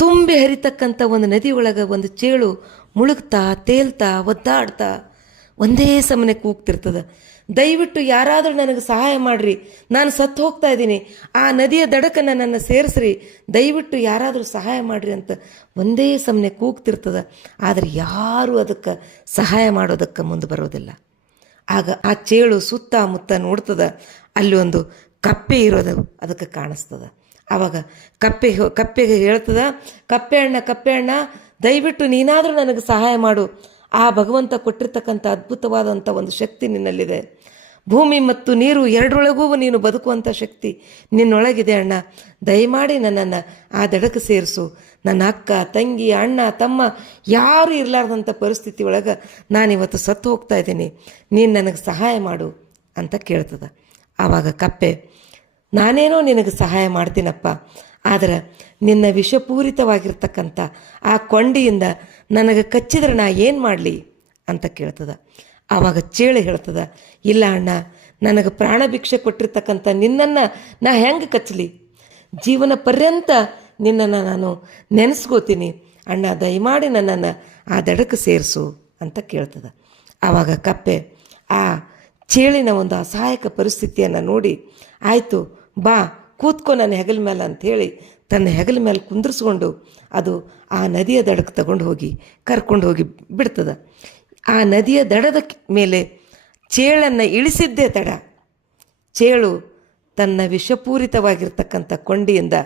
ತುಂಬಿ ಹರಿತಕ್ಕಂಥ ಒಂದು ನದಿ ಒಳಗೆ ಒಂದು ಚೇಳು ಮುಳುಗ್ತಾ ತೇಲ್ತಾ ಒದ್ದಾಡ್ತಾ ಒಂದೇ ಸಮನೆ ಕೂಗ್ತಿರ್ತದೆ. ದಯವಿಟ್ಟು ಯಾರಾದರೂ ನನಗೆ ಸಹಾಯ ಮಾಡಿರಿ, ನಾನು ಸತ್ತು ಹೋಗ್ತಾ ಇದ್ದೀನಿ, ಆ ನದಿಯ ದಡಕ್ಕೆ ನನ್ನನ್ನು ಸೇರಿಸ್ರಿ, ದಯವಿಟ್ಟು ಯಾರಾದರೂ ಸಹಾಯ ಮಾಡಿರಿ ಅಂತ ಒಂದೇ ಸಮನೆ ಕೂಗ್ತಿರ್ತದೆ. ಆದರೆ ಯಾರೂ ಅದಕ್ಕೆ ಸಹಾಯ ಮಾಡೋದಕ್ಕೆ ಮುಂದೆ ಬರೋದಿಲ್ಲ. ಆಗ ಆ ಚೇಳು ಸುತ್ತಮುತ್ತ ನೋಡ್ತದೆ, ಅಲ್ಲಿ ಒಂದು ಕಪ್ಪೆ ಇರೋದು ಅದಕ್ಕೆ ಕಾಣಿಸ್ತದೆ. ಆವಾಗ ಕಪ್ಪೆಗೆ ಹೇಳ್ತದ, ಕಪ್ಪೆ ಅಣ್ಣ ದಯವಿಟ್ಟು ನೀನಾದರೂ ನನಗೆ ಸಹಾಯ ಮಾಡು, ಆ ಭಗವಂತ ಕೊಟ್ಟಿರ್ತಕ್ಕಂಥ ಅದ್ಭುತವಾದಂಥ ಒಂದು ಶಕ್ತಿ ನಿನ್ನಲ್ಲಿದೆ, ಭೂಮಿ ಮತ್ತು ನೀರು ಎರಡರೊಳಗೂ ನೀನು ಬದುಕುವಂಥ ಶಕ್ತಿ ನಿನ್ನೊಳಗಿದೆ ಅಣ್ಣ, ದಯಮಾಡಿ ನನ್ನನ್ನು ಆ ದಡಕ್ಕೆ ಸೇರಿಸು, ನನ್ನ ಅಕ್ಕ ತಂಗಿ ಅಣ್ಣ ತಮ್ಮ ಯಾರೂ ಇರಲಾರ್ದಂಥ ಪರಿಸ್ಥಿತಿ ಒಳಗೆ ನಾನಿವತ್ತು ಸತ್ತು ಹೋಗ್ತಾ ಇದ್ದೀನಿ, ನೀನು ನನಗೆ ಸಹಾಯ ಮಾಡು ಅಂತ ಕೇಳ್ತದೆ. ಆವಾಗ ಕಪ್ಪೆ, ನಾನೇನೋ ನಿನಗೆ ಸಹಾಯ ಮಾಡ್ತೀನಪ್ಪ, ಆದರೆ ನಿನ್ನ ವಿಷಪೂರಿತವಾಗಿರ್ತಕ್ಕಂಥ ಆ ಕೊಂಡಿಯಿಂದ ನನಗೆ ಕಚ್ಚಿದ್ರೆ ನಾ ಏನು ಮಾಡಲಿ ಅಂತ ಕೇಳ್ತದೆ. ಆವಾಗ ಚೇಳು ಹೇಳ್ತದೆ, ಇಲ್ಲ ಅಣ್ಣ, ನನಗೆ ಪ್ರಾಣ ಭಿಕ್ಷೆ ಕೊಟ್ಟಿರ್ತಕ್ಕಂಥ ನಿನ್ನನ್ನು ನಾ ಹೆಂಗೆ ಕಚ್ಚಲಿ, ಜೀವನ ಪರ್ಯಂತ ನಿನ್ನನ್ನು ನಾನು ನೆನೆಸ್ಕೋತೀನಿ ಅಣ್ಣ, ದಯಮಾಡಿ ನನ್ನನ್ನು ಆ ದಡಕ್ಕೆ ಸೇರಿಸು ಅಂತ ಕೇಳ್ತದೆ. ಆವಾಗ ಕಪ್ಪೆ ಆ ಚೇಳಿನ ಒಂದು ಅಸಹಾಯಕ ಪರಿಸ್ಥಿತಿಯನ್ನು ನೋಡಿ, ಆಯಿತು ಬಾ ಕೂತ್ಕೊ ನನ್ನ ಹೆಗಲ ಮೇಲೆ ಅಂಥೇಳಿ ತನ್ನ ಹೆಗಲ ಮೇಲೆ ಕುಂದಿರಿಸ್ಕೊಂಡು ಅದು ಆ ನದಿಯ ದಡಕ್ಕೆ ಕರ್ಕೊಂಡು ಹೋಗಿ ಬಿಡ್ತದೆ. ಆ ನದಿಯ ದಡದ ಮೇಲೆ ಚೇಳನ್ನು ಇಳಿಸಿದ್ದೇ ತಡ, ಚೇಳು ತನ್ನ ವಿಷಪೂರಿತವಾಗಿರ್ತಕ್ಕಂಥ ಕೊಂಡಿಯಿಂದ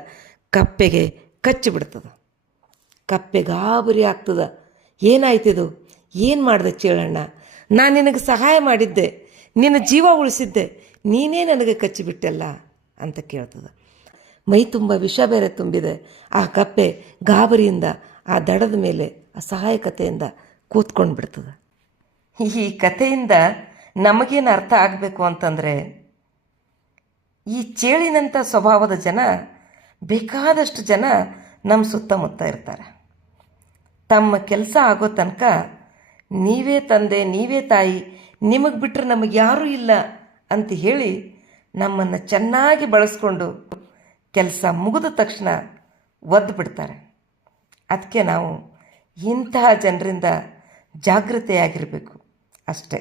ಕಪ್ಪೆಗೆ ಕಚ್ಚಿಬಿಡ್ತದೆ. ಕಪ್ಪೆ ಗಾಬರಿ ಆಗ್ತದೆ, ಏನಾಯ್ತಿದು, ಏನು ಮಾಡಿದೆ ಚೇಳಣ್ಣ, ನಾನು ನಿನಗೆ ಸಹಾಯ ಮಾಡಿದ್ದೆ, ನಿನ್ನ ಜೀವ ಉಳಿಸಿದ್ದೆ, ನೀನೇ ನನಗೆ ಕಚ್ಚಿಬಿಟ್ಟಲ್ಲ ಅಂತ ಕೇಳ್ತದೆ. ಮೈ ತುಂಬ ವಿಷ ಬೇರೆ ತುಂಬಿದೆ. ಆ ಕಪ್ಪೆ ಗಾಬರಿಯಿಂದ ಆ ದಡದ ಮೇಲೆ ಅಸಹಾಯಕತೆಯಿಂದ ಕೂತ್ಕೊಂಡು ಬಿಡ್ತದೆ. ಈ ಕಥೆಯಿಂದ ನಮಗೇನು ಅರ್ಥ ಆಗಬೇಕು ಅಂತಂದರೆ, ಈ ಚೇಳಿನಂಥ ಸ್ವಭಾವದ ಜನ ಬೇಕಾದಷ್ಟು ಜನ ನಮ್ಮ ಸುತ್ತಮುತ್ತ ಇರ್ತಾರೆ. ತಮ್ಮ ಕೆಲಸ ಆಗೋ ತನಕ ನೀವೇ ತಂದೆ ನೀವೇ ತಾಯಿ, ನಿಮಗೆ ಬಿಟ್ಟರೆ ನಮಗೆ ಯಾರೂ ಇಲ್ಲ ಅಂತ ಹೇಳಿ ನಮ್ಮನ್ನು ಚೆನ್ನಾಗಿ ಬಳಸ್ಕೊಂಡು ಕೆಲಸ ಮುಗಿದ ತಕ್ಷಣ ಒದ್ದು ಬಿಡ್ತಾರೆ. ಅದಕ್ಕೆ ನಾವು ಇಂತಹ ಜನರಿಂದ ಜಾಗೃತೆಯಾಗಿರಬೇಕು ಅಷ್ಟೇ.